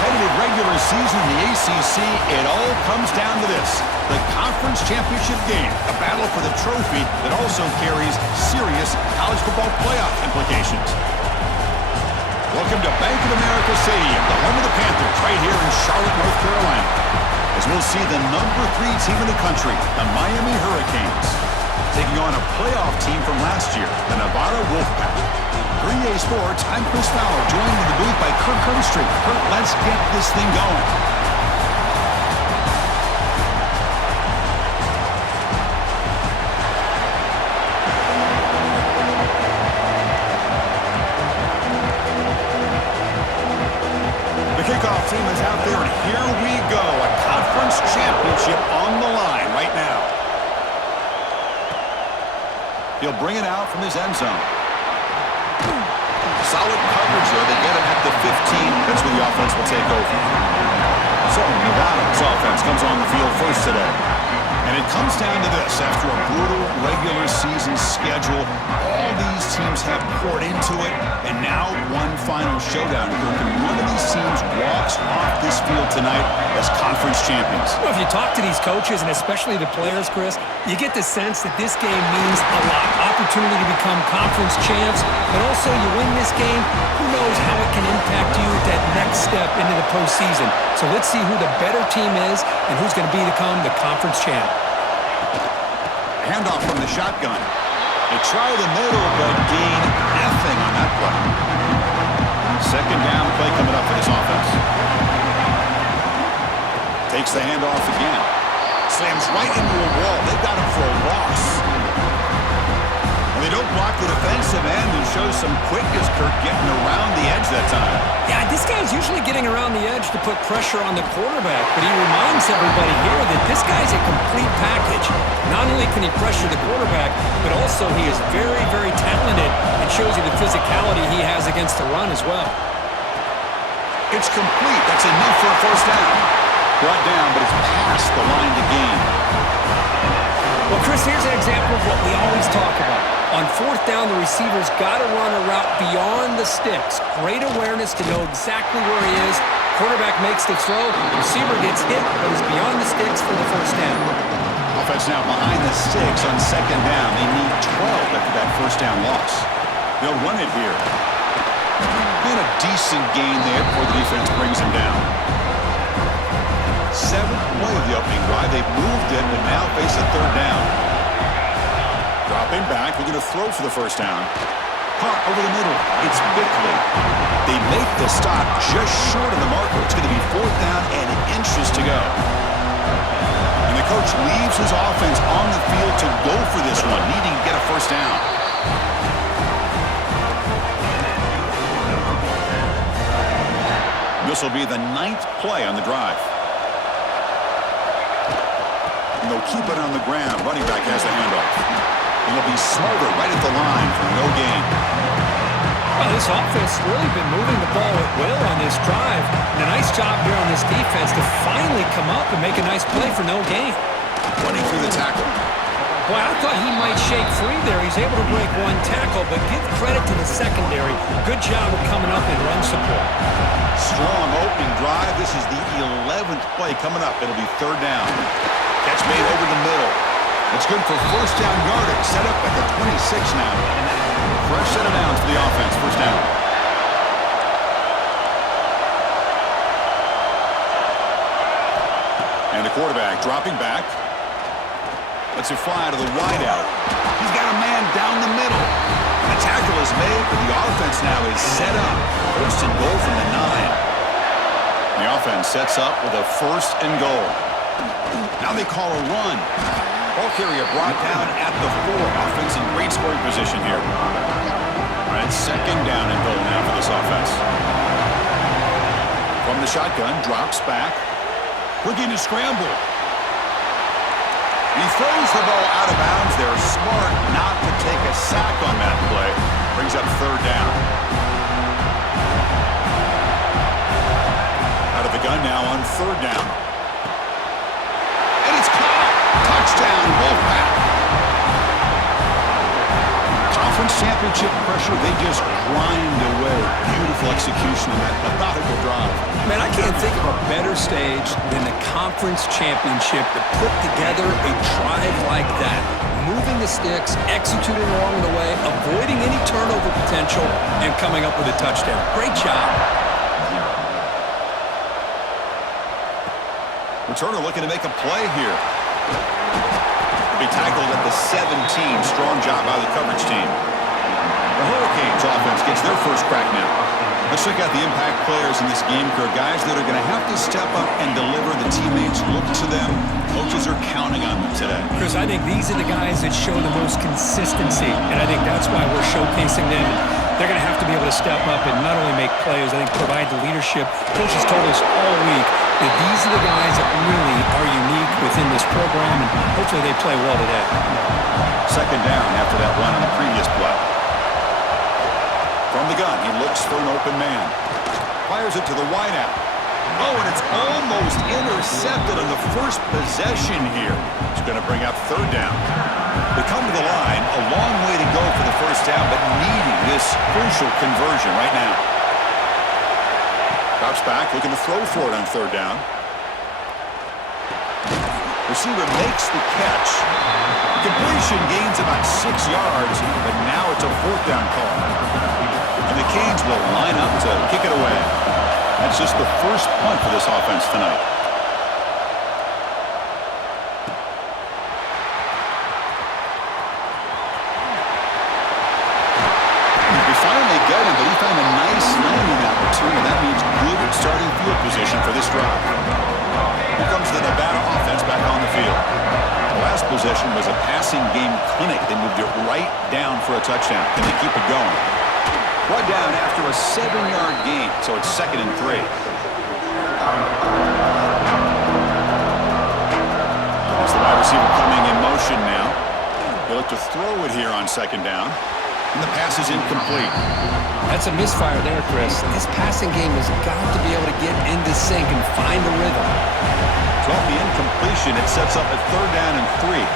competitive regular season in the ACC, it all comes down to this: the conference championship game, a battle for the trophy that also carries serious college football playoff implications. Welcome to Bank of America Stadium, the home of the Panthers, right here in Charlotte, North Carolina, as we'll see the #3 team in the country, the Miami Hurricanes, taking on a playoff team from last year, the Nevada Wolfpack. 3A Sports, I'm Chris Fowler, joined in the booth by Kirk Herbstreit. Kirk, let's get this thing going. The kickoff team is out there, and here we go. A conference championship on the line right now. He'll bring it out from his end zone. Solid coverage there. They get him at the 15. That's where the offense will take over. So Nevada's offense comes on the field first today. And it comes down to this. After a brutal regular season schedule, all these teams have poured into it. And now one final showdown. And one of these teams walks off this field tonight as conference champions. Well, if you talk to these coaches, and especially the players, Chris, you get the sense that this game means a lot. Opportunity to become conference champs, but also you win this game, who knows how it can impact you at that next step into the postseason. So let's see who the better team is and who's going to become the conference champ. Handoff from the shotgun. They try the middle, but gain nothing on that play. Second down play coming up for this offense. Takes the handoff again. Slams right into a wall. They've got him for a loss. And they don't block the defensive end and show some quickness, Kirk, getting around the edge that time. Yeah, this guy's usually getting around the edge to put pressure on the quarterback, but he reminds everybody here that this guy's a complete package. Not only can he pressure the quarterback, but also he is very, very talented and shows you the physicality he has against the run as well. It's complete. That's enough for a first down. Brought down, but it's past the line to gain. Well, Chris, here's an example of what we always talk about. On fourth down, the receiver's got to run a route beyond the sticks. Great awareness to know exactly where he is. Quarterback makes the throw. Receiver gets hit, but is beyond the sticks for the first down. Offense now behind the sticks on second down. They need 12 after that first down loss. They'll run it here. And a decent gain there before the defense brings him down. Seventh play of the opening drive. They've moved it, but now face a third down. Dropping back. We're going to throw for the first down. Caught over the middle. It's Bickley. They make the stop just short of the marker. It's going to be fourth down and inches to go. And the coach leaves his offense on the field to go for this one, needing to get a first down. This will be the 9th play on the drive. And they'll keep it on the ground. Running back has the handoff. And they'll be smothered right at the line for no gain. Well, this offense has really been moving the ball at will on this drive. And a nice job here on this defense to finally come up and make a nice play for no gain. Running through the tackle. Boy, I thought he might shake free there. He's able to break one tackle, but give credit to the secondary. Good job of coming up in run support. Strong opening drive. This is the 11th play coming up. It'll be third down. Catch made over the middle. It's good for first down yardage. Set up at the 26 now. Fresh set of downs for the offense. First down. And the quarterback dropping back. Lets it fly to the wideout. He's got a man down the middle. The tackle is made, but the offense now is set up. First and goal from the 9. The offense sets up with a first and goal. Now they call a run. Ball carrier brought down at the 4. Offense in great scoring position here. All right, second down and goal now for this offense. From the shotgun, drops back. Looking to scramble. He throws the ball out of bounds there. Smart not to take a sack on that play. Brings up third down. Out of the gun now on third down. And it's caught. Touchdown, Wolfpack. Conference championship pressure, they just grind away. Beautiful execution on that methodical drive. Man, I can't think of a better stage than the conference championship to put together a drive like that. Moving the sticks, executing along the way, avoiding any turnover potential, and coming up with a touchdown. Great job. Returner looking to make a play here. Be tackled at the 17. Strong job by the coverage team. The Hurricanes offense gets their first crack now. Let's check out the impact players in this game, Kirk. Guys that are going to have to step up and deliver. The teammates look to them. Coaches are counting on them today. Chris, I think these are the guys that show the most consistency, and I think that's why we're showcasing them. They're going to have to be able to step up and not only make plays, I think provide the leadership. Coaches told us all week that these are the guys that really are unique within this program, and hopefully they play well today. Second down after that run on the previous play. From the gun, he looks for an open man. Fires it to the wideout. Oh, and it's almost intercepted on the first possession here. It's going to bring up third down. They come to the line, a long way to go for the first down, but needing this crucial conversion right now. Drops back, looking to throw for it on third down. Receiver makes the catch. Completion gains about 6 yards, but now it's a fourth down call. And the Canes will line up to kick it away. That's just the first punt for this offense tonight. We finally get him, but he found a nice landing opportunity. That means good starting field position for this drive. Here comes the Nevada offense back on the field. The last possession was a passing game clinic. They moved it right down for a touchdown. Can they keep it going? Brought down after a 7-yard gain, so it's 2nd and 3. There's the wide receiver coming in motion now. They look to throw it here on 2nd down. And the pass is incomplete. That's a misfire there, Chris. This passing game has got to be able to get into sync and find a rhythm. So off the incompletion, it sets up a 3rd down and 3.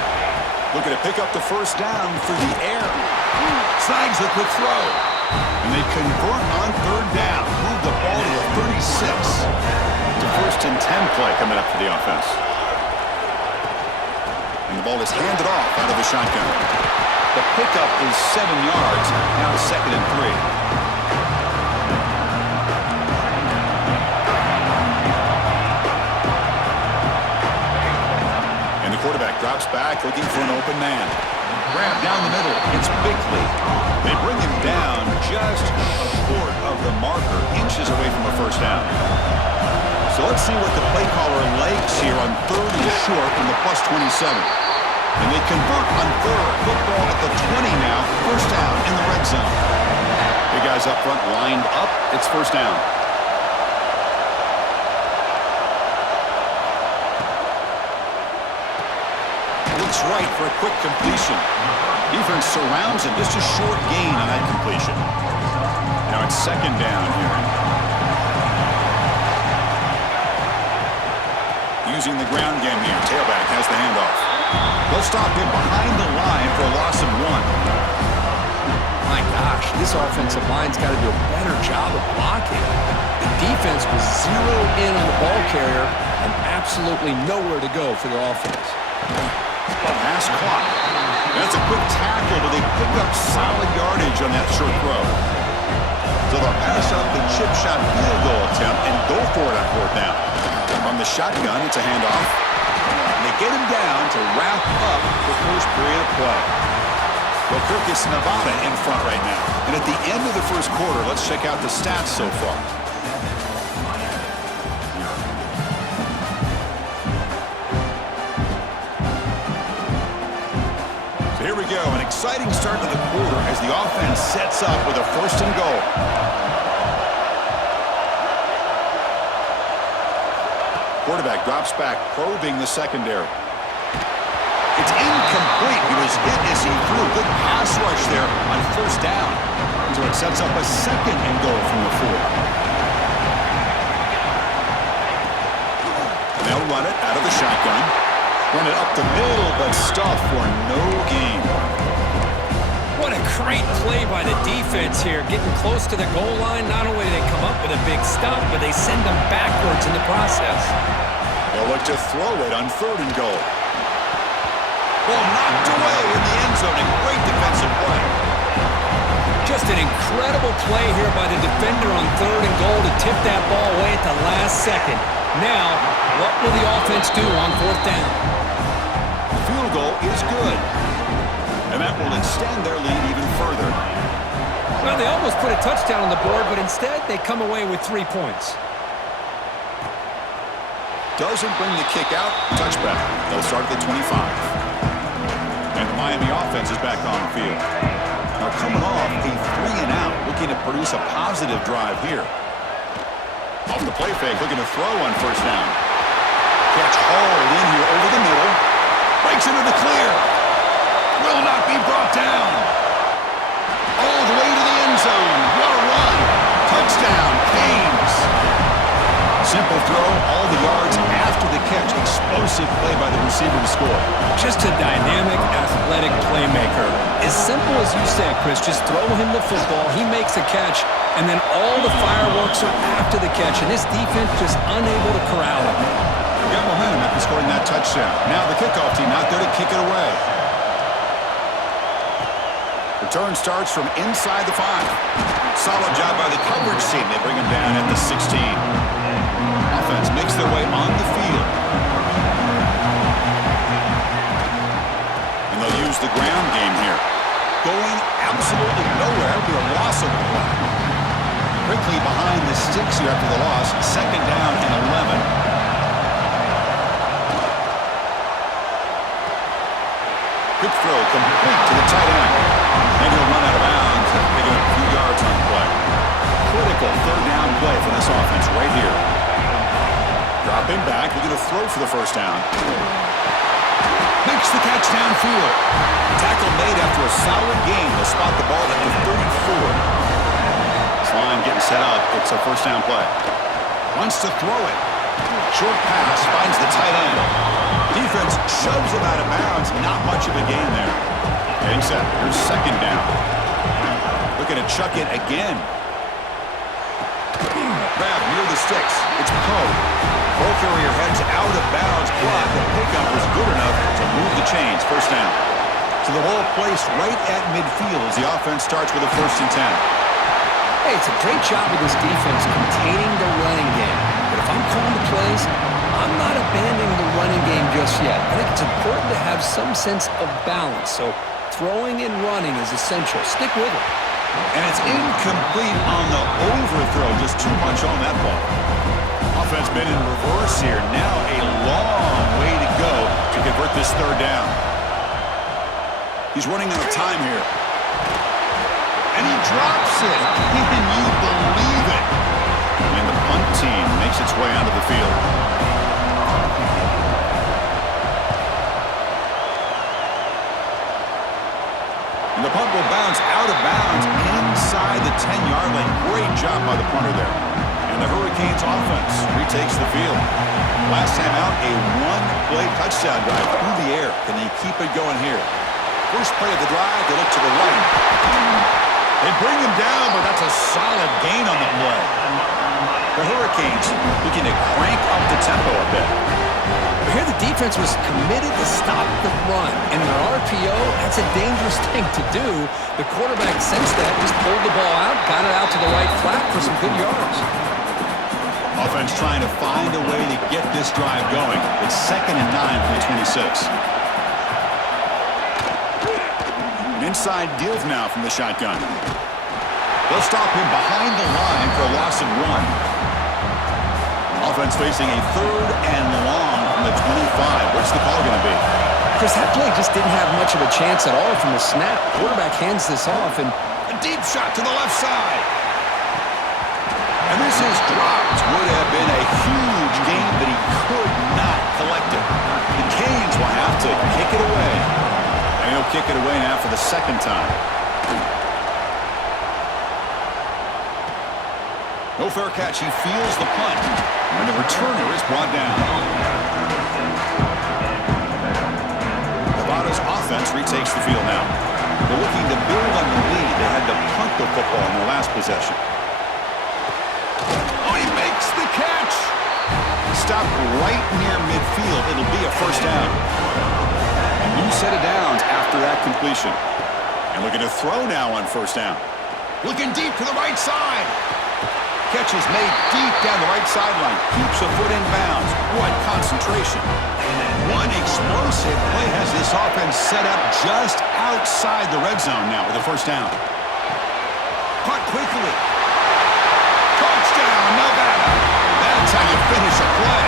Looking to pick up the first down through the air. Snags a quick throw. And they convert on 3rd down. Move the ball to the 36. It's a 1st and 10 play coming up for the offense. And the ball is handed off out of the shotgun. The pickup is 7 yards. Now it's 2nd and 3. And the quarterback drops back, looking for an open man. Grab down the middle. It's Bickley. They bring him down just short of the marker, inches away from a first down. So let's see what the play caller likes here on 3rd and short from the +27. And they convert on 3rd. Football at the 20 now. First down in the red zone. The guys up front lined up. It's first down. Looks right for a quick completion. Defense surrounds him. Just a short gain on that completion. Now it's 2nd down here. Using the ground game here. Tailback has the handoff. They'll stop him behind the line for a loss of 1. My gosh, this offensive line's got to do a better job of blocking. The defense was zeroed in on the ball carrier and absolutely nowhere to go for their offense. Pass clock. That's a quick tackle, but they pick up solid yardage on that short throw. So they'll pass up the chip shot field goal attempt and go for it on 4th down. From the shotgun, it's a handoff. And they get him down to wrap up the first period of play. Well, Kirk, is Nevada in front right now. And at the end of the first quarter, let's check out the stats so far. So here we go, an exciting start to the quarter as the offense sets up with a 1st and goal. Quarterback drops back, probing the secondary. It's incomplete. He was hit as he threw. Good pass rush there on 1st down. So it sets up a 2nd and goal from the 4. They'll run it out of the shotgun. Run it up the middle, but stuff for no gain. What a great play by the defense here. Getting close to the goal line, not only do they come up with a big stop, but they send them backwards in the process. They'll look to throw it on 3rd and goal. Ball knocked away in the end zone. A great defensive play. Just an incredible play here by the defender on 3rd and goal to tip that ball away at the last second. Now, what will the offense do on 4th down? The field goal is good. And that will extend their lead even further. Well, they almost put a touchdown on the board, but instead they come away with 3 points. Doesn't bring the kick out. Touchback. They'll start at the 25. And the Miami offense is back on the field. Now coming off a 3-and-out, looking to produce a positive drive here. Off the play fake, looking to throw on 1st down. Catch hauled in here over the middle. Breaks into the clear. Will not be brought down. All the way to the end zone. What a run. Touchdown, Canes. Simple throw, all the yards after the catch. Explosive play by the receiver to score. Just a dynamic, athletic playmaker. As simple as you said, Chris, just throw him the football, he makes a catch, and then all the fireworks are after the catch, and this defense just unable to corral him. Got momentum after scoring that touchdown. Now the kickoff team out there to kick it away. Return starts from inside the 5. Solid job by the coverage team. They bring him down at the 16. Offense makes their way on the field. And they'll use the ground game here. Going absolutely nowhere to a loss of the play. Quickly behind the sticks here after the loss. 2nd down and 11. Quick throw complete to the tight end. And he'll run out of bounds and pick up a few yards on the play. Critical 3rd down play for this offense right here. Dropping back, looking to throw for the 1st down. Makes the catch downfield. Tackle made after a solid gain. They'll spot the ball at the 34. This line getting set up. It's a 1st down play. Wants to throw it. Short pass finds the tight end. Defense shoves him out of bounds. Not much of a gain there. Getting set. Here's 2nd down. Looking to chuck it again. Grab near the sticks. It's Poe. Ball carrier heads out of bounds. Block. The pickup was good enough to move the chains. 1st down. So the ball placed right at midfield as the offense starts with a 1st and 10. Hey, it's a great job of this defense containing the running game. But if I'm calling the plays, I'm not abandoning the running game just yet. I think it's important to have some sense of balance. So throwing and running is essential. Stick with it. And it's incomplete on the overthrow. Just too much on that ball. Offense been in reverse here. Now a long way to go to convert this 3rd down. He's running out of time here. And he drops it. Can you believe it? And the punt team makes its way onto the field. And the punt will bounce out of bounds inside the 10-yard line. Great job by the punter there. And the Hurricanes offense retakes the field. Last time out, a 1-play touchdown drive through the air. Can they keep it going here? First play of the drive, they look to the right. They bring him down, but that's a solid gain on the play. The Hurricanes looking to crank up the tempo a bit. Here the defense was committed to stop the run. And in an RPO, that's a dangerous thing to do. The quarterback sensed that, just pulled the ball out, got it out to the right flat for some good yards. Offense trying to find a way to get this drive going. It's 2nd and 9 from the 26. Inside give now from the shotgun. They'll stop him behind the line for a loss of 1. Offense facing a 3rd and long from the 25. What's the call going to be? Chris, that play just didn't have much of a chance at all from the snap. Quarterback hands this off, and a deep shot to the left side. And this is dropped. Would have been a huge gain, but he could not collect it. The Canes will have to kick it away. And he'll kick it away now for the 2nd time. No fair catch. He feels the punt. And the returner is brought down. Nevada's offense retakes the field now. They're looking to build on the lead. They had to punt the football in their last possession. Oh, he makes the catch. Stop right near midfield. It'll be a first down. A new set of downs after that completion. And looking to throw now on first down. Looking deep to the right side. Catch is made deep down the right sideline. Keeps a foot in bounds. What concentration. One explosive play has this offense set up just outside the red zone now with a first down. Caught quickly. Touchdown, Nevada. That's how you finish a play.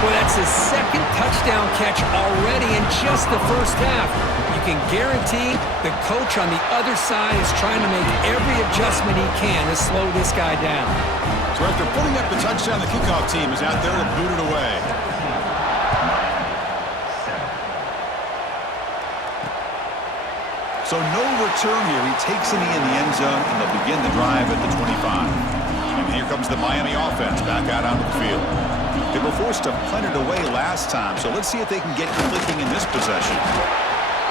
Well, that's his second touchdown catch already in just the first half. You can guarantee the coach on the other side is trying to make every adjustment he can to slow this guy down. So after putting up the touchdown, the kickoff team is out there to boot it away. So no return here. He takes a knee in the end zone, and they'll begin the drive at the 25. And here comes the Miami offense back out onto the field. They were forced to punt it away last time, so let's see if they can get clicking in this possession.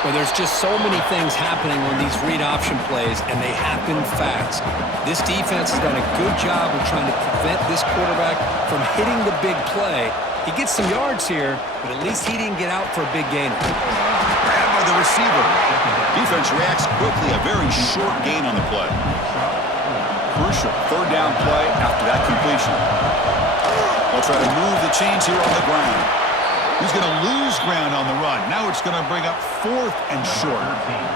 Well, there's just so many things happening on these read option plays, and they happen fast. This defense has done a good job of trying to prevent this quarterback from hitting the big play. He gets some yards here, but at least he didn't get out for a big gainer. Grabbed by the receiver. Defense reacts quickly, a very short gain on the play. Crucial third down play after that completion. They'll try to move the chains here on the ground. He's going to lose ground on the run. Now it's going to bring up 4th and short.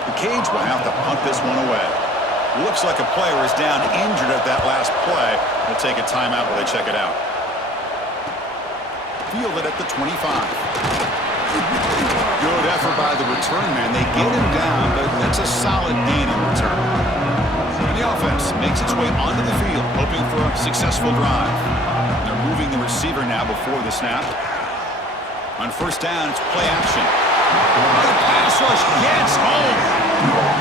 The Canes will have to punt this one away. Looks like a player is down injured at that last play. They'll take a timeout while they check it out. Field it at the 25. Good effort by the return man. They get him down, but that's a solid gain in return. And the offense makes its way onto the field, hoping for a successful drive. They're moving the receiver now before the snap. On first down, it's play action. The pass rush gets home.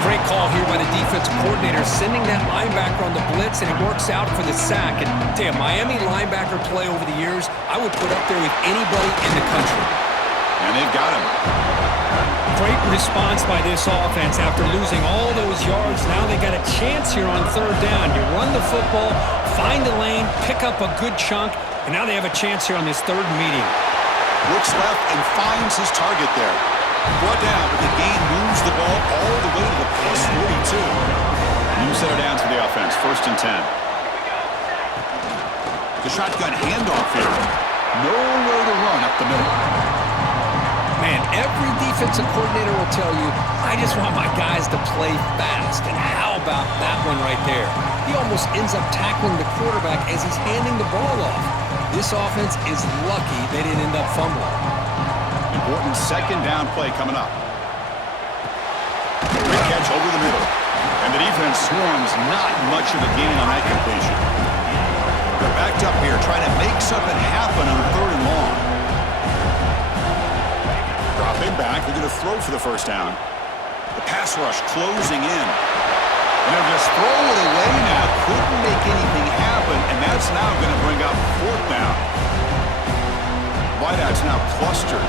Great call here by the defensive coordinator, sending that linebacker on the blitz, and it works out for the sack. And damn, Miami linebacker play over the years, I would put up there with anybody in the country. And they've got him. Great response by this offense after losing all those yards. Now they got a chance here on third down. You run the football, find the lane, pick up a good chunk, and now they have a chance here on this third meeting. Looks left and finds his target there. Brought down, but the gain moves the ball all the way to the plus 42. New set of downs for the offense, 1st and 10. The shotgun handoff here. Nowhere to run up the middle. Man, every defensive coordinator will tell you, I just want my guys to play fast. And how about that one right there? He almost ends up tackling the quarterback as he's handing the ball off. This offense is lucky they didn't end up fumbling. Important second down play coming up. Great catch over the middle. And the defense swarms not much of a gain on that completion. They're backed up here trying to make something happen on 3rd and long. Dropping back, they're going to throw for the first down. The pass rush closing in. And they'll just throw it away now. Couldn't make anything happen, and that's now going to bring up 4th down. Wideouts now clustered.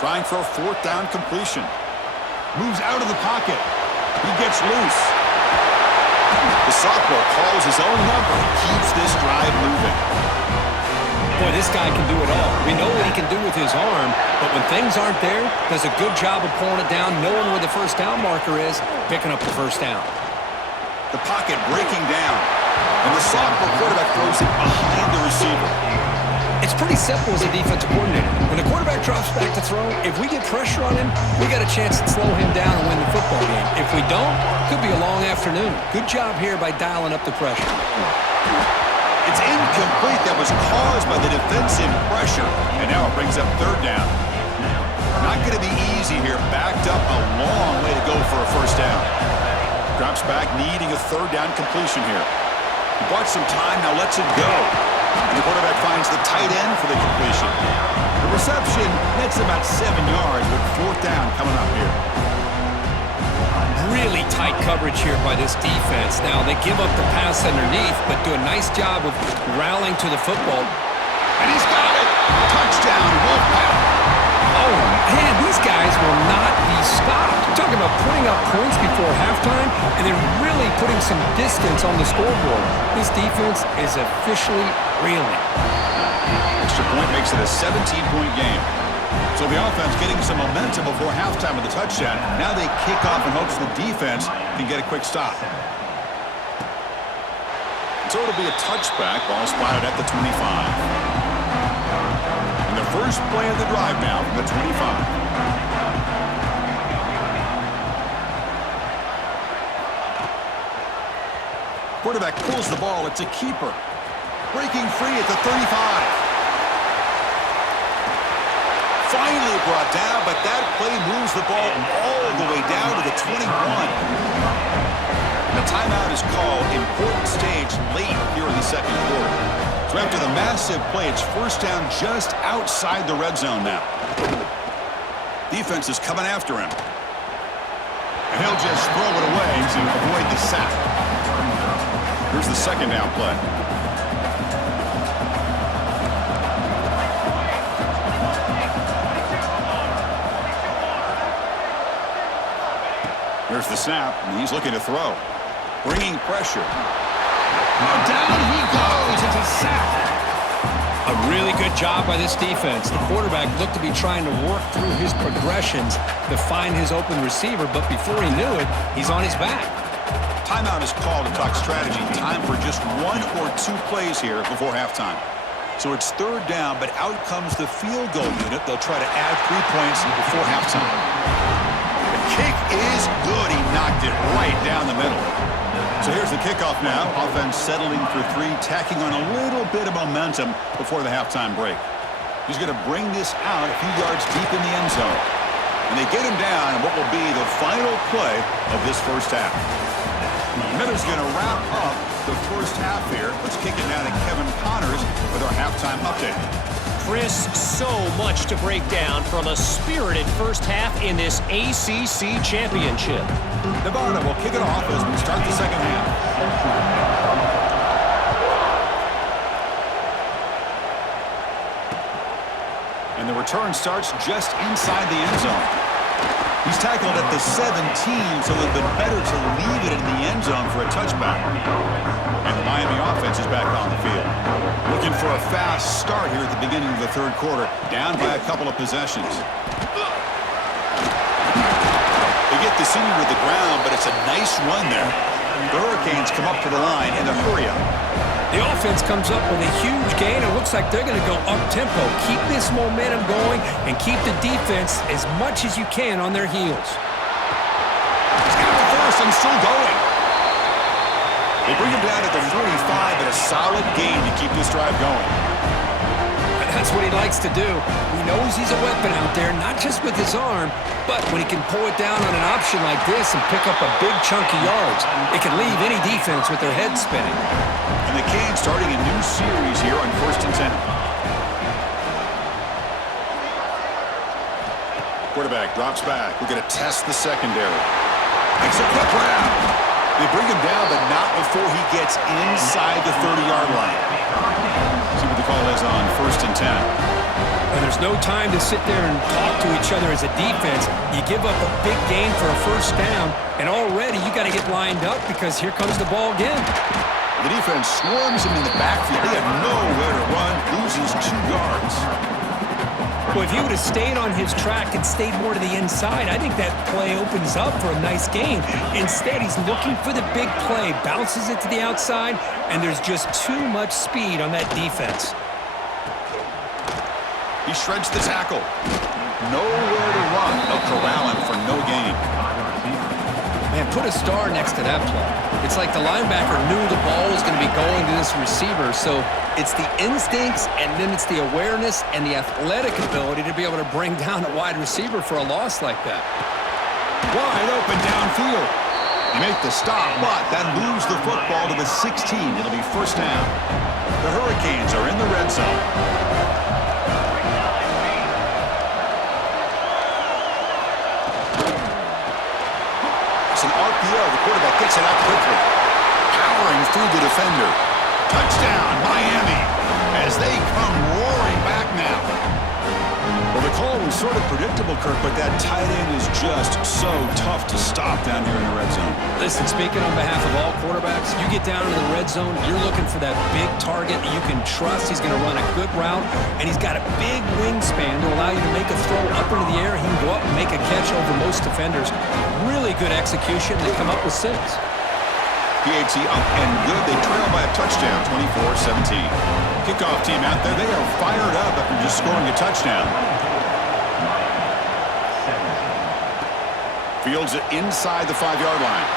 Trying for a 4th down completion. Moves out of the pocket. He gets loose. The sophomore calls his own number. Keeps this drive moving. Boy, this guy can do it all. We know what he can do with his arm, but when things aren't there, does a good job of pulling it down, knowing where the first down marker is, picking up the first down. The pocket breaking down. And the sophomore quarterback throws it behind the receiver. It's pretty simple as a defensive coordinator. When the quarterback drops back to throw, if we get pressure on him, we got a chance to slow him down and win the football game. If we don't, could be a long afternoon. Good job here by dialing up the pressure. It's incomplete. That was caused by the defensive pressure. And now it brings up 3rd down. Not going to be easy here. Backed up a long way to go for a first down. Drops back, needing a 3rd down completion here. He bought some time, now lets it go. And the quarterback finds the tight end for the completion. The reception nets about 7 yards, with fourth down coming up here. Really tight coverage here by this defense. Now, they give up the pass underneath, but do a nice job of rallying to the football. And he's got it! Touchdown, Wolfpack! Oh, man, these guys will not be stopped. Talking about putting up points before halftime and then really putting some distance on the scoreboard. This defense is officially reeling. Extra point makes it a 17-point game. So the offense getting some momentum before halftime with the touchdown. Now they kick off in hopes the defense can get a quick stop. So it'll be a touchback. Ball spotted at the 25. And the first play of the drive now from the 25. Quarterback pulls the ball. It's a keeper. Breaking free at the 35. Finally brought down, but that play moves the ball all the way down to the 21. The timeout is called. Important stage late here in the second quarter. So after the massive play, it's first down just outside the red zone now. Defense is coming after him. And he'll just throw it away to avoid the sack. Here's the second down play. Here's the snap, and he's looking to throw. Bringing pressure. Now down he goes. It's a sack. A really good job by this defense. The quarterback looked to be trying to work through his progressions to find his open receiver, but before he knew it, he's on his back. Timeout is called to talk strategy. Time for just 1 or 2 plays here before halftime. So it's third down, but out comes the field goal unit. They'll try to add 3 points before halftime. The kick is good. He knocked it right down the middle. So here's the kickoff now. Offense settling for 3, tacking on a little bit of momentum before the halftime break. He's going to bring this out a few yards deep in the end zone. And they get him down in what will be the final play of this first half. Miller's going to wrap up the first half here. Let's kick it now to Kevin Connors with our halftime update. Chris, so much to break down from a spirited first half in this ACC championship. Nevada will kick it off as we start the second half. And the return starts just inside the end zone. He's tackled at the 17, so it would have been better to leave it in the end zone for a touchback. And the Miami offense is back on the field. Looking for a fast start here at the beginning of the third quarter, down by a couple of possessions. They get the senior to the ground, but it's a nice run there. The Hurricanes come up to the line in a hurry-up. The offense comes up with a huge gain. It looks like they're going to go up-tempo. Keep this momentum going and keep the defense as much as you can on their heels. He's got the first and still going. They bring him down at the 45, but a solid gain to keep this drive going. That's what he likes to do. He knows he's a weapon out there, not just with his arm, but when he can pull it down on an option like this and pick up a big chunk of yards, it can leave any defense with their head spinning. And the Canes starting a new series here on 1st and 10. Quarterback drops back. We're going to test the secondary. Makes a quick round. They bring him down, but not before he gets inside the 30-yard line. See what the call is on 1st and 10. And there's no time to sit there and talk to each other as a defense. You give up a big gain for a first down, and already you got to get lined up because here comes the ball again. The defense swarms him in the backfield. They have nowhere to run, loses 2 yards. Well, if he would have stayed on his track and stayed more to the inside, I think that play opens up for a nice gain. Instead, he's looking for the big play, bounces it to the outside, and there's just too much speed on that defense. He shreds the tackle. Nowhere to run. They'll corral him for no gain. Man, put a star next to that play. It's like the linebacker knew the ball was going to be going to this receiver, so it's the instincts and then it's the awareness and the athletic ability to be able to bring down a wide receiver for a loss like that. Wide open downfield. They make the stop, but that moves the football to the 16. It'll be first down. The Hurricanes are in the red zone. It's an RPO. The quarterback gets it out quickly. Powering through the defender. Touchdown, Miami, as they come roaring back now. Well, the call was sort of predictable, Kirk, but that tight end is just so tough to stop down here in the red zone. Listen, speaking on behalf of all quarterbacks, you get down to the red zone, you're looking for that big target that you can trust. He's going to run a good route, and he's got a big wingspan to allow you to make a throw up into the air. He can go up and make a catch over most defenders. Really good execution. They come up with 6. PAT up and good. They trail by a touchdown, 24-17. Kickoff team out there. They are fired up after just scoring a touchdown. Fields it inside the 5-yard line.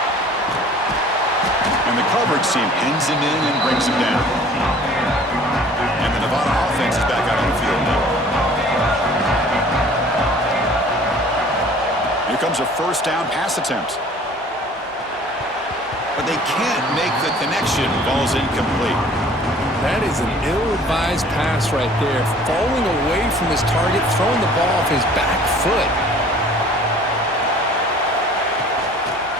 And the coverage team pins him in and brings him down. And the Nevada offense is back out on the field now. Here comes a first down pass attempt. But they can't make the connection. Ball's incomplete. That is an ill-advised pass right there. Falling away from his target, throwing the ball off his back foot.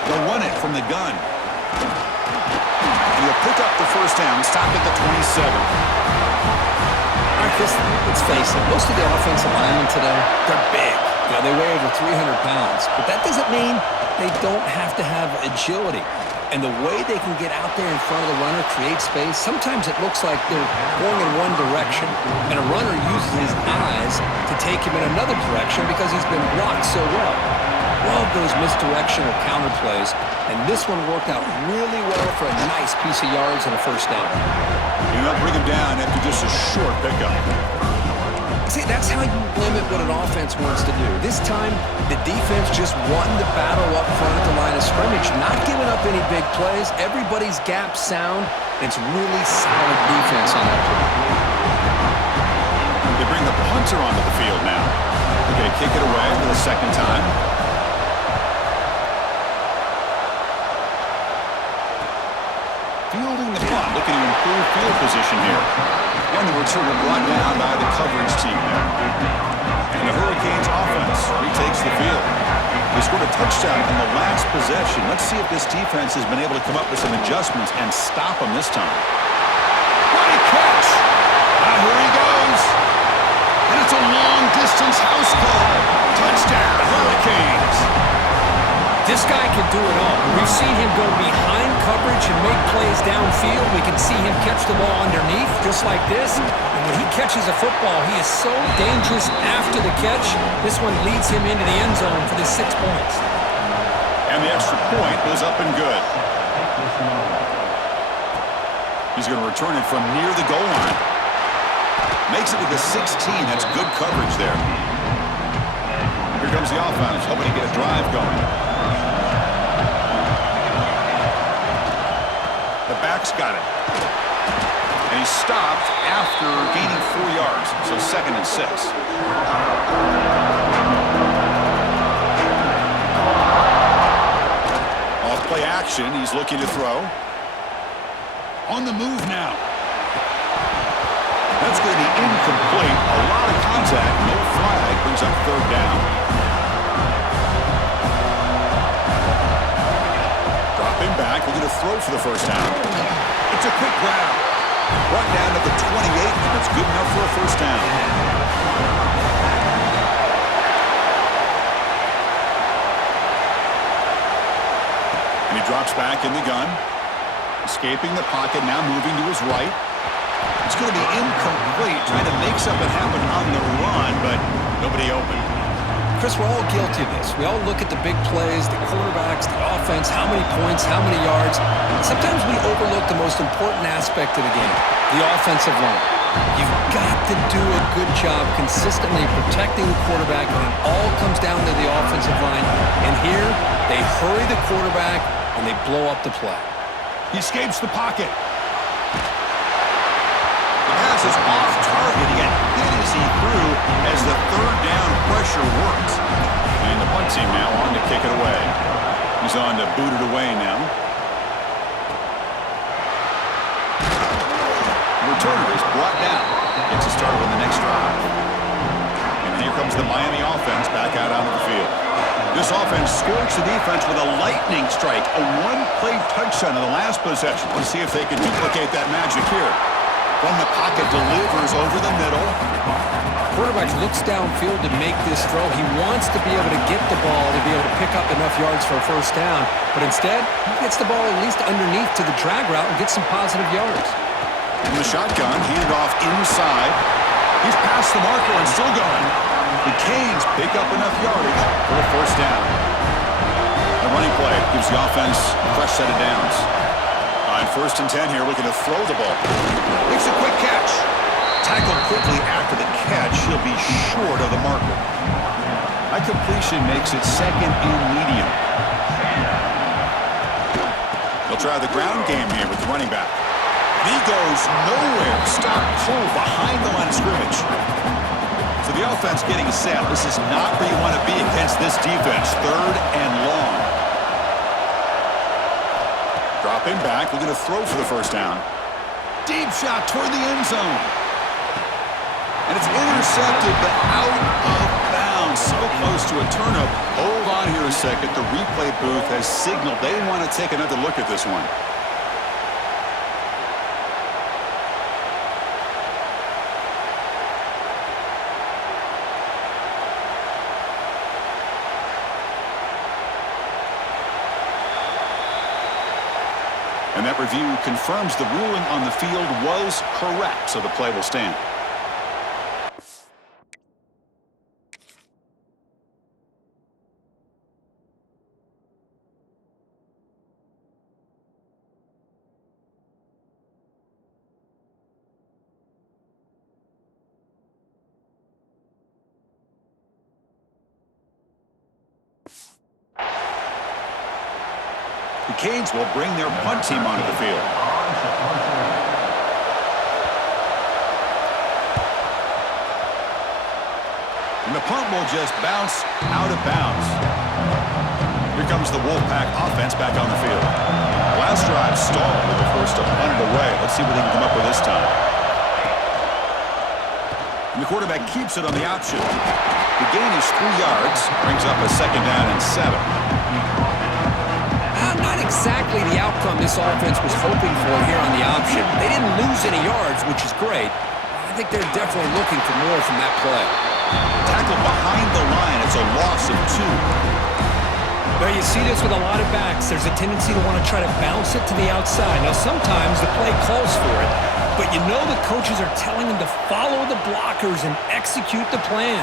They'll run it from the gun. And he'll pick up the first down, stop at the 27. All right, Chris, let's face it. Most of the offensive linemen today, they're big. You know, they weigh over 300 pounds. But that doesn't mean they don't have to have agility. And the way they can get out there in front of the runner, create space, sometimes it looks like they're going in one direction. And a runner uses his eyes to take him in another direction because he's been blocked so well. Love those misdirection or counter plays. And this one worked out really well for a nice piece of yards and a first down. You know, bring him down after just a short pickup. See, that's how you limit what an offense wants to do. This time, the defense just won the battle up front at the line of scrimmage, not giving up any big plays. Everybody's gap sound. It's really solid defense on that play. They bring the punter onto the field now. They're going to kick it away for the second time. Fielding the punt, looking to improve field position here. And the returner brought down by the coverage team there. And the Hurricanes offense retakes the field. They scored a touchdown on the last possession. Let's see if this defense has been able to come up with some adjustments and stop them this time. What a catch! Now here he goes. And it's a long-distance house call. Touchdown, Hurricanes. This guy can do it all. We've seen him go behind coverage and make plays downfield. We can see him catch the ball underneath, just like this. And when he catches a football, he is so dangerous after the catch. This one leads him into the end zone for the 6 points. And the extra point was up and good. He's going to return it from near the goal line. Makes it with a 16. That's good coverage there. Here comes the offense, hoping to get a drive going. The back's got it. And he stopped after gaining 4 yards, so 2nd and 6. Off play action, he's looking to throw. On the move now. That's going to be incomplete. A lot of contact, no flag, brings up 3rd down. Dropping back, looking to throw for the first down. It's a quick grab. Brought down at the 28, and it's good enough for a first down. And he drops back in the gun. Escaping the pocket, now moving to his right. It's going to be incomplete, trying to make something happen on the run, but nobody open. Chris, we're all guilty of this. We all look at the big plays, the quarterbacks, the offense, how many points, how many yards. Sometimes we overlook the most important aspect of the game, the offensive line. You've got to do a good job consistently protecting the quarterback, and it all comes down to the offensive line. And here, they hurry the quarterback, and they blow up the play. He escapes the pocket. The pass is off target. He got hit as he threw as the 3rd down pressure worked. And the punt team now on to kick it away. He's on to boot it away now. The returner is brought down. Gets a start on the next drive. And here comes the Miami offense back out onto the field. This offense scorched the defense with a lightning strike, a one-play touchdown in the last possession. Let's see if they can duplicate that magic here. From the pocket, delivers over the middle. Quarterback looks downfield to make this throw. He wants to be able to get the ball to be able to pick up enough yards for a first down. But instead, he gets the ball at least underneath to the drag route and gets some positive yards. In the shotgun, handoff inside. He's past the marker and still going. The Canes pick up enough yardage for a first down. The running play gives the offense a fresh set of downs. On 1st and 10 here, looking to throw the ball. Makes a quick catch. Tackled quickly after the catch. He'll be short of the marker. High completion makes it 2nd and medium. They'll try the ground game here with the running back. And he goes nowhere. Stop pull behind the line of scrimmage. So the offense getting set. This is not where you want to be against this defense. 3rd and long. Dropping back, looking to throw for the first down. Deep shot toward the end zone. And it's intercepted, but out of bounds. So close to a turnover. Hold on here a second. The replay booth has signaled they want to take another look at this one. And that review confirms the ruling on the field was correct, so the play will stand. The Canes will bring their punt team onto the field. And the punt will just bounce out of bounds. Here comes the Wolfpack offense back on the field. Last drive stalled with the first to punt it away. Let's see what they can come up with this time. And the quarterback keeps it on the option. The gain is 3 yards, brings up a 2nd down and 7. Not exactly the outcome this offense was hoping for here on the option. They didn't lose any yards, which is great. I think they're definitely looking for more from that play. Tackled behind the line. It's a loss of 2. Well, you see this with a lot of backs. There's a tendency to want to try to bounce it to the outside. Now, sometimes the play calls for it, but you know the coaches are telling them to follow the blockers and execute the plan.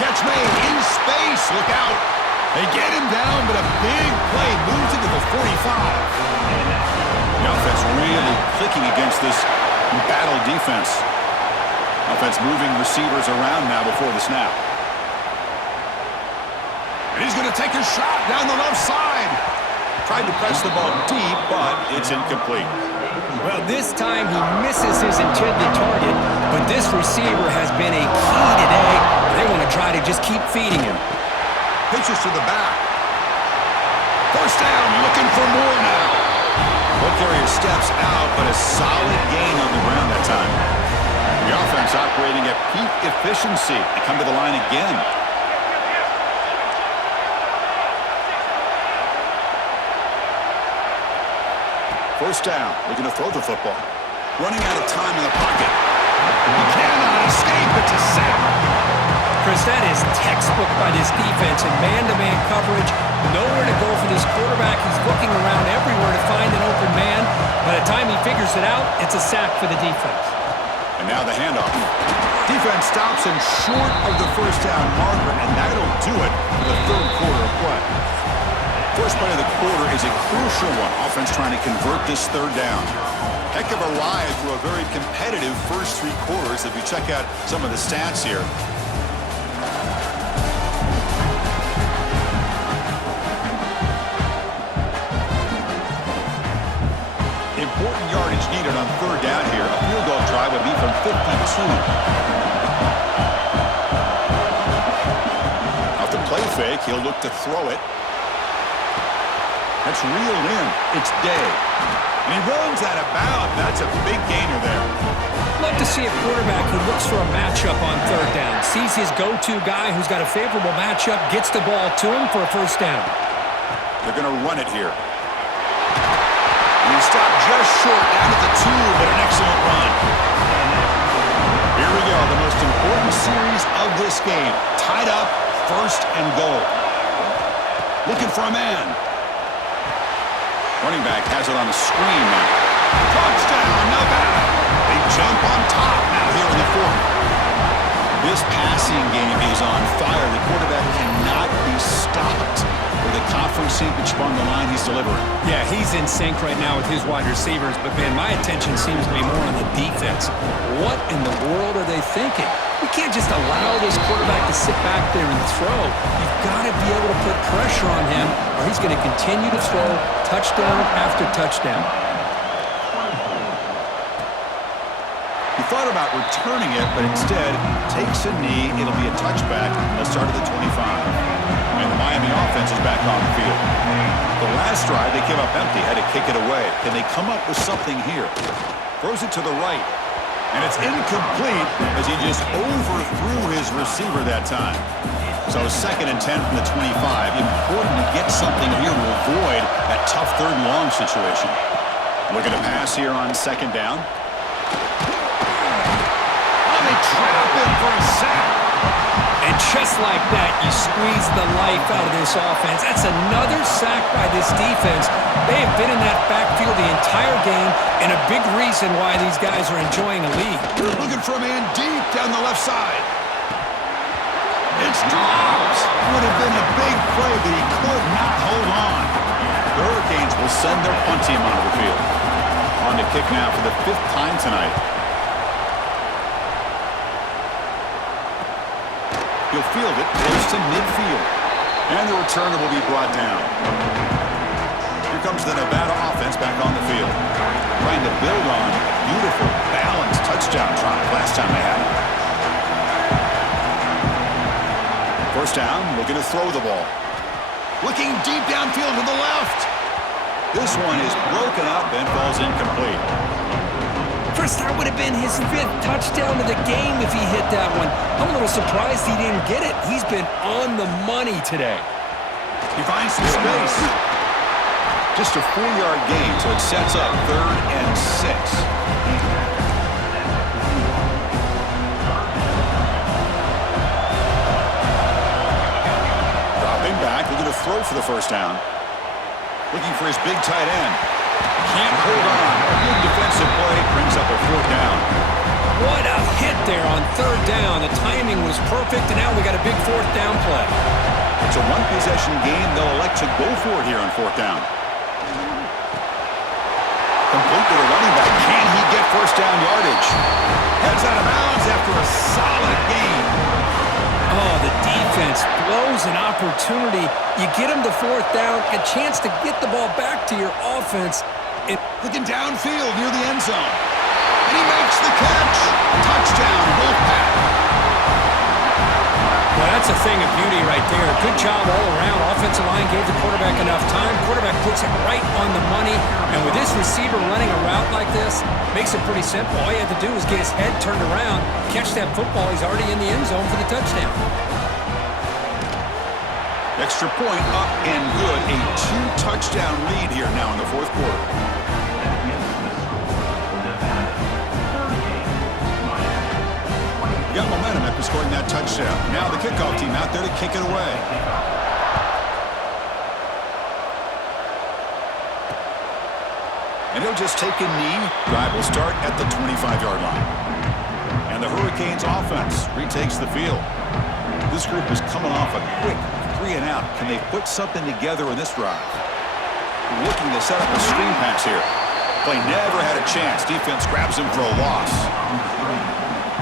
Catch made in space. Look out. They get him down, but a big play moves into the 45. The offense really clicking against this battle defense. Offense moving receivers around now before the snap. And he's going to take a shot down the left side. Tried to press the ball deep, but it's incomplete. Well, this time he misses his intended target, but this receiver has been a key today. They want to try to just keep feeding him. Pitches to the back. First down, looking for more now. Ball carrier steps out, but a solid gain on the ground that time. The offense operating at peak efficiency. They come to the line again. First down, looking to throw the football. Running out of time in the pocket. He cannot escape. It's a sack. Chris, that is textbook by this defense in man-to-man coverage. Nowhere to go for this quarterback. He's looking around everywhere to find an open man. By the time he figures it out, it's a sack for the defense. And now the handoff. Defense stops him short of the first down marker, and that'll do it for the 3rd quarter of play. First play of the quarter is a crucial one. Offense trying to convert this 3rd down. Heck of a ride through a very competitive first 3 quarters if you check out some of the stats here. Important yardage needed on 3rd down here. A field goal try would be from 52. Off the play fake, he'll look to throw it. That's reeled in. It's Day. And he runs out of bounds. That's a big gainer there. Love to see a quarterback who looks for a matchup on third down, sees his go-to guy who's got a favorable matchup, gets the ball to him for a first down. They're going to run it here. And he stopped just short down at the 2, but an excellent run. Here we go, the most important series of this game. Tied up, first and goal. Looking for a man. Running back has it on the screen now. Touchdown, Nevada. They jump on top now here in the 4th. This passing game is on fire. The quarterback cannot be stopped. With a conference championship on the line, he's delivering. Yeah, he's in sync right now with his wide receivers, but, man, my attention seems to be more on the defense. What in the world are they thinking? We can't just allow this quarterback to sit back there and throw. You've got to be able to put pressure on him, or he's going to continue to throw touchdown after touchdown. He thought about returning it, but instead takes a knee. It'll be a touchback. They'll start at the 25. And the Miami offense is back on the field. The last drive, they came up empty, had to kick it away. Can they come up with something here? Throws it to the right. And it's incomplete as he just overthrew his receiver that time. So 2nd and 10 from the 25. Important to get something here to avoid that tough 3rd and long situation. Looking to pass here on 2nd down. They trap him for a sack. And just like that, you squeeze the life out of this offense. That's another sack by this defense. They have been in that backfield the entire game, and a big reason why these guys are enjoying a lead. They're looking for a man deep down the left side. It's dropped. Would have been a big play, but he could not hold on. The Hurricanes will send their punt team onto the field. On to kick now for the 5th time tonight. He'll field it close to midfield. And the returner will be brought down. Here comes the Nevada offense back on the field. Trying to build on a beautiful, balanced touchdown drive last time they had it. First down, looking to throw the ball. Looking deep downfield to the left. This one is broken up and falls incomplete. Chris, that would have been his 5th touchdown of the game if he hit that one. I'm a little surprised he didn't get it. He's been on the money today. He finds some space. Just a 4-yard gain, so it sets up 3rd and 6. Dropping back, looking to throw for the first down. Looking for his big tight end. Can't hold on. A good defensive play brings up a 4th down. What a hit there on 3rd down. The timing was perfect, and now we got a big 4th down play. It's a 1-possession game. They'll elect to go for it here on 4th down. Complete to the running back. Can he get first down yardage? Heads out of bounds after a solid gain. Oh, the defense blows an opportunity. You get him to 4th down, a chance to get the ball back to your offense. Looking downfield near the end zone. And he makes the catch. Touchdown, Wolfpack. Well, that's a thing of beauty right there. Good job all around. Offensive line gave the quarterback enough time. Quarterback puts it right on the money. And with this receiver running a route like this, makes it pretty simple. All you have to do is get his head turned around, catch that football. He's already in the end zone for the touchdown. Extra point up and good. A 2-touchdown lead here now in the 4th quarter. Got momentum after scoring that touchdown. Now the kickoff team out there to kick it away. And he'll just take a knee. Drive will start at the 25-yard line. And the Hurricanes offense retakes the field. This group is coming off a quick 3-and-out. Can they put something together in this drive? Looking to set up a screen pass here. Play never had a chance. Defense grabs him for a loss.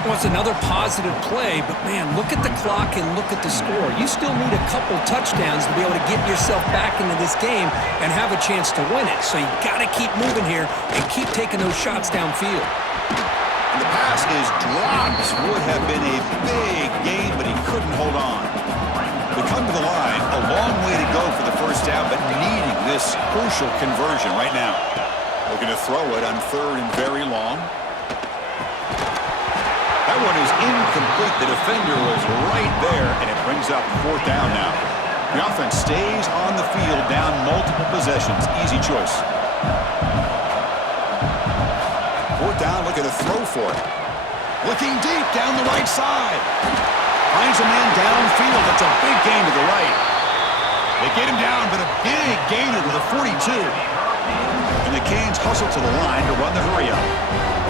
Well, it's another positive play, but, man, look at the clock and look at the score. You still need a couple touchdowns to be able to get yourself back into this game and have a chance to win it. So you got to keep moving here and keep taking those shots downfield. And the pass is dropped. Would have been a big gain, but he couldn't hold on. We come to the line, a long way to go for the first down, but needing this crucial conversion right now. Looking to throw it on 3rd and very long. That one is incomplete. The defender was right there, and it brings up fourth down now. The offense stays on the field, down multiple possessions. Easy choice. Fourth down, looking to throw for it. Looking deep down the right side. Finds a man downfield. That's a big gain to the right. They get him down, but a big gainer to the 42. And the Canes hustle to the line to run the hurry up.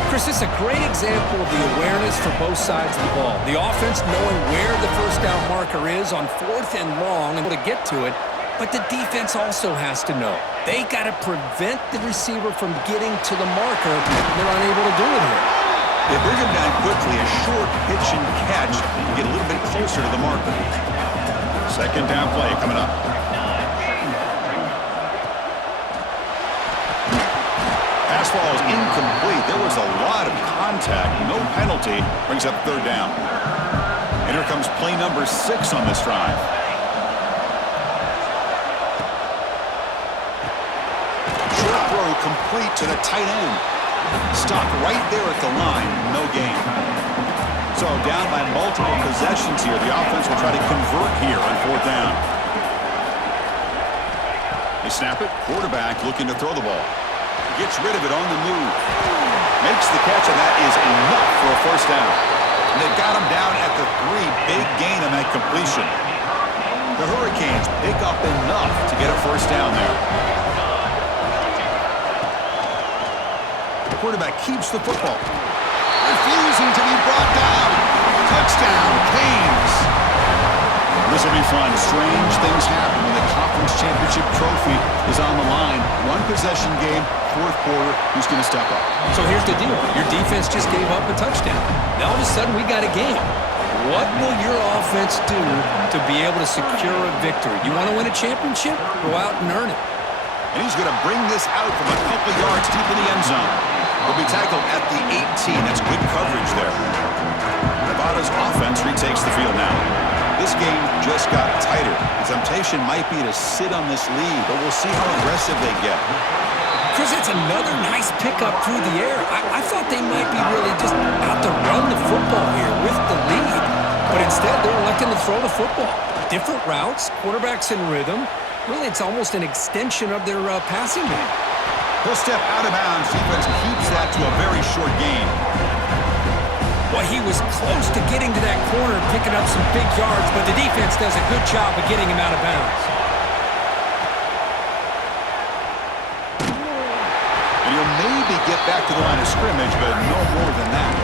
Chris, this is a great example of the awareness for both sides of the ball. The offense knowing where the first down marker is on fourth and long and to get to it, but the defense also has to know. They got to prevent the receiver from getting to the marker. They're unable to do it here. They bring him down quickly, a short pitch and catch to get a little bit closer to the marker. Second down play coming up. Pass ball is incomplete. There was a lot of contact. No penalty. Brings up third down. And here comes play number 6 on this drive. Short throw complete to the tight end. Stopped right there at the line. No gain. So down by multiple possessions here. The offense will try to convert here on fourth down. They snap it. Quarterback looking to throw the ball. Gets rid of it on the move. Makes the catch, and that is enough for a first down. And they've got him down at the 3. Big gain on that completion. The Hurricanes pick up enough to get a first down there. The quarterback keeps the football. Refusing to be brought down. Touchdown, Canes. This will be fun. Strange things happen when the conference championship trophy is on the line. One possession game, fourth quarter. Who's going to step up? So here's the deal. Your defense just gave up a touchdown. Now all of a sudden we got a game. What will your offense do to be able to secure a victory? You want to win a championship? Go out and earn it. And he's going to bring this out from a couple yards deep in the end zone. Will be tackled at the 18. That's good coverage there. Nevada's offense retakes the field now. This game just got tighter. The temptation might be to sit on this lead, but we'll see how aggressive they get. Chris, it's another nice pickup through the air. I thought they might be really just out to run the football here with the lead, but instead they're electing to throw the football. Different routes, quarterbacks in rhythm. Really, it's almost an extension of their passing game. He'll step out of bounds. Defense keeps that to a very short gain. Well, he was close to getting to that corner, picking up some big yards, but the defense does a good job of getting him out of bounds. And he'll maybe get back to the line of scrimmage, but no more than that.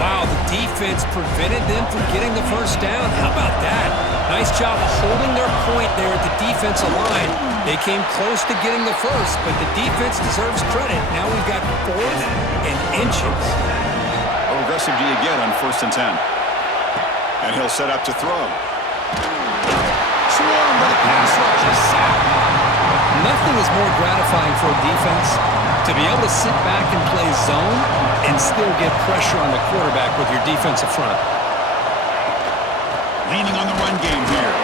Wow, the defense prevented them from getting the first down. How about that? Nice job of holding their point there at the defensive line. They came close to getting the first, but the defense deserves credit. Now we've got 4th and inches. How aggressive do you get on 1st and 10? And he'll set up to throw. Swarmed by the pass rush. A sack. Nothing is more gratifying for a defense to be able to sit back and play zone and still get pressure on the quarterback with your defensive front. Leaning on the run game here.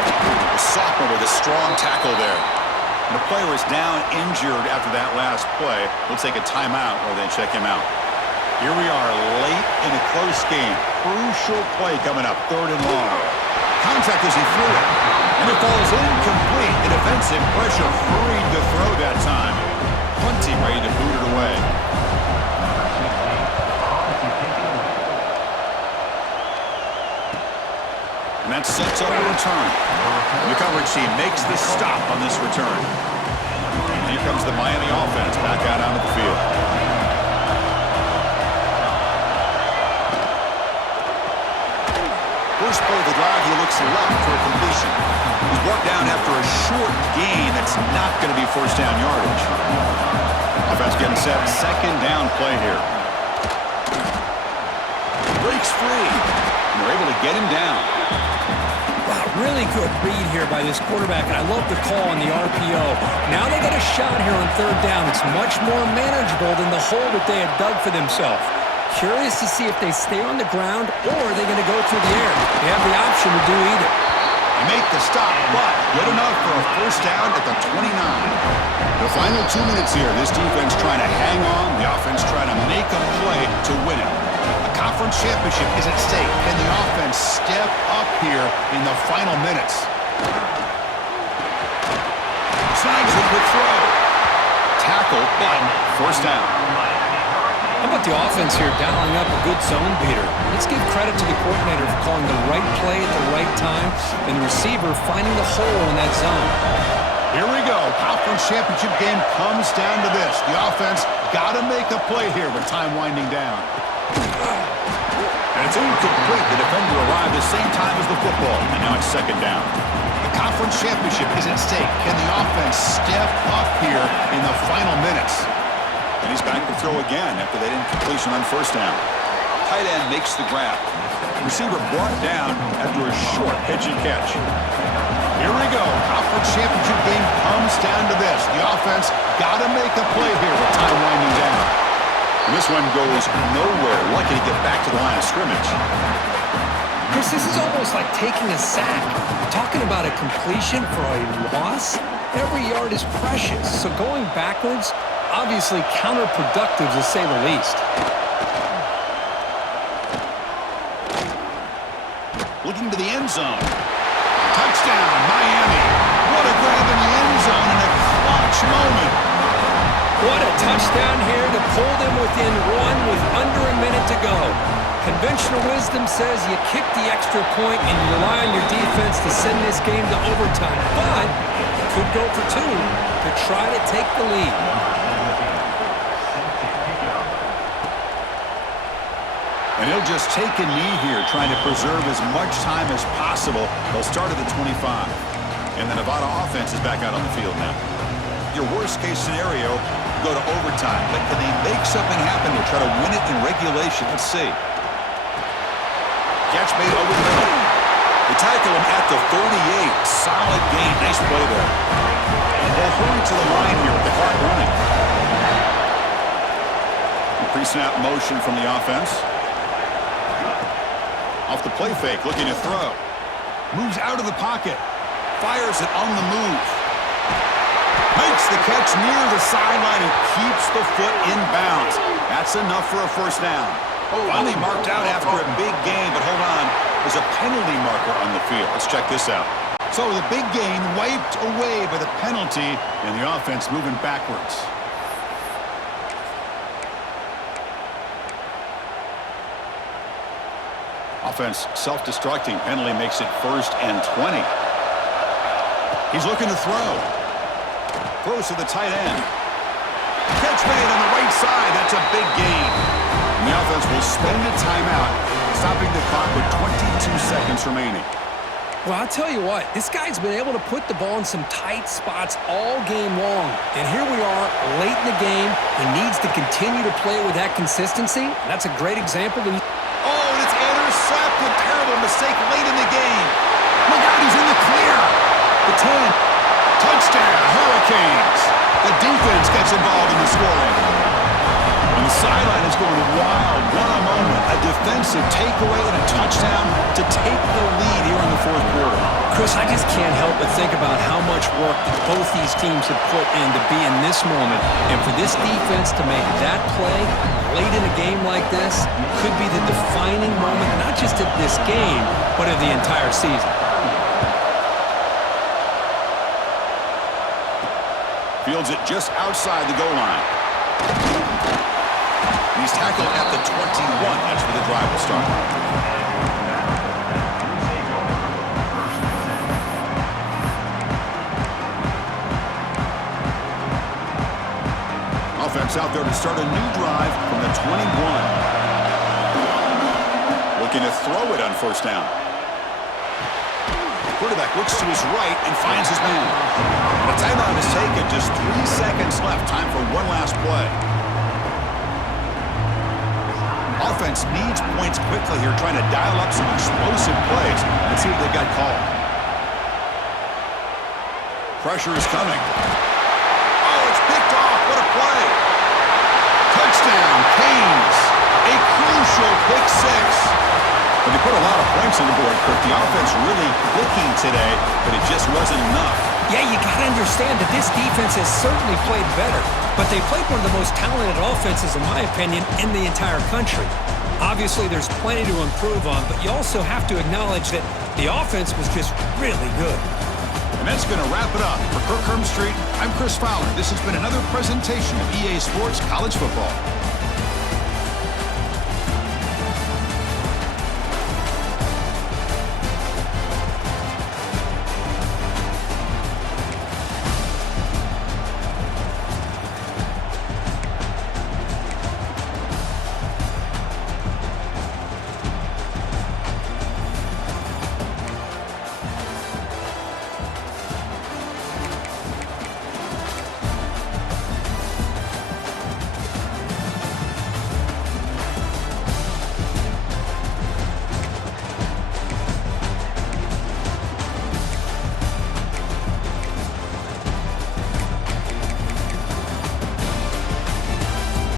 The sophomore with a strong tackle there. And the player is down injured after that last play. We'll take a timeout while they check him out. Here we are late in a close game. Crucial play coming up, 3rd and long. Contact as he threw it. And it falls incomplete. The defensive pressure hurried to throw that time. Punty ready to boot it away. And that sets up a return. The coverage team makes the stop on this return. And here comes the Miami offense back out onto the field. First play of the drive, he looks left for a completion. He's brought down after a short gain. That's not going to be first down yardage. Offense getting set. 2nd down play here. Breaks free. And they're able to get him down. Wow, really good read here by this quarterback, and I love the call on the RPO. Now they got a shot here on 3rd down. It's much more manageable than the hole that they had dug for themselves. Curious to see if they stay on the ground or are they going to go through the air. They have the option to do either. They make the stop, but good enough for a first down at the 29. The final 2 minutes here. This defense trying to hang on. The offense trying to make a play to win it. A conference conference championship is at stake. Can the offense step up here in the final minutes? Snags a quick throw. Tackle, but first down. How about the offense here dialing up a good zone beater? Let's give credit to the coordinator for calling the right play at the right time and the receiver finding the hole in that zone. Here we go. Conference championship game comes down to this. The offense got to make a play here with time winding down. And it's incomplete. The defender arrived the same time as the football, and now it's second down. The conference championship is at stake. Can the offense step up here in the final minutes? And he's back to throw again after that incompletion on first down. Tight end makes the grab. Receiver brought down after a short pitch and catch. Here we go. Conference championship game comes down to this. The offense got to make a play here with time winding down. And this one goes nowhere. Lucky to get back to the line of scrimmage. Chris, this is almost like taking a sack. Talking about a completion for a loss, every yard is precious. So going backwards, obviously counterproductive to say the least. Looking to the end zone. Touchdown, Miami. What a grab in the end zone in a clutch moment. What a touchdown here to pull them within one with under a minute to go. Conventional wisdom says you kick the extra point and you rely on your defense to send this game to overtime. But you could go for two to try to take the lead. And he'll just take a knee here, trying to preserve as much time as possible. They'll start at the 25. And the Nevada offense is back out on the field now. Your worst-case scenario, go to overtime. But can they make something happen to try to win it in regulation? Let's see. Catch made over the middle. They tackle him at the 38. Solid gain. Nice play there. They'll hurry to the line here with the clock running. Pre-snap motion from the offense. Off the play fake, looking to throw. Moves out of the pocket. Fires it on the move. Makes the catch near the sideline and keeps the foot in bounds. That's enough for a first down. Finally marked out after a big gain, but hold on. There's a penalty marker on the field. Let's check this out. So the big gain wiped away by the penalty, and the offense moving backwards. Offense self-destructing. Penalty makes it 1st and 20. He's looking to throw. Throws to the tight end. Catch made on the right side. That's a big gain. And the offense will spend a timeout, stopping the clock with 22 seconds remaining. Well, I'll tell you what, this guy's been able to put the ball in some tight spots all game long. And here we are, late in the game. He needs to continue to play with that consistency. That's a great example. Oh, and it's intercepted. Terrible mistake late in the game. Look out, he's in the clear. The 10. Touchdown, Hurricanes. The defense gets involved in the scoring. And the sideline is going wild. What a moment. A defensive takeaway and a touchdown to take the lead here in the 4th quarter. Chris, I just can't help but think about how much work that both these teams have put in to be in this moment. And for this defense to make that play late in a game like this could be the defining moment, not just of this game, but of the entire season. Fields it just outside the goal line. And he's tackled at the 21. That's where the drive will start. Offense out there to start a new drive from the 21. Looking to throw it on 1st down. Quarterback looks to his right and finds his man. The timeout is taken. Just 3 seconds left. Time for one last play. Offense needs points quickly here, trying to dial up some explosive plays. Let's see what they got called. Pressure is coming. Oh, it's picked off. What a play. Touchdown, Canes. A crucial pick 6. But they put a lot of points on the board, Kirk. The offense really clicking today, but it just wasn't enough. Yeah, you got to understand that this defense has certainly played better, but they played one of the most talented offenses, in my opinion, in the entire country. Obviously, there's plenty to improve on, but you also have to acknowledge that the offense was just really good. And that's going to wrap it up. For Kirk Street, I'm Chris Fowler. This has been another presentation of EA Sports College Football.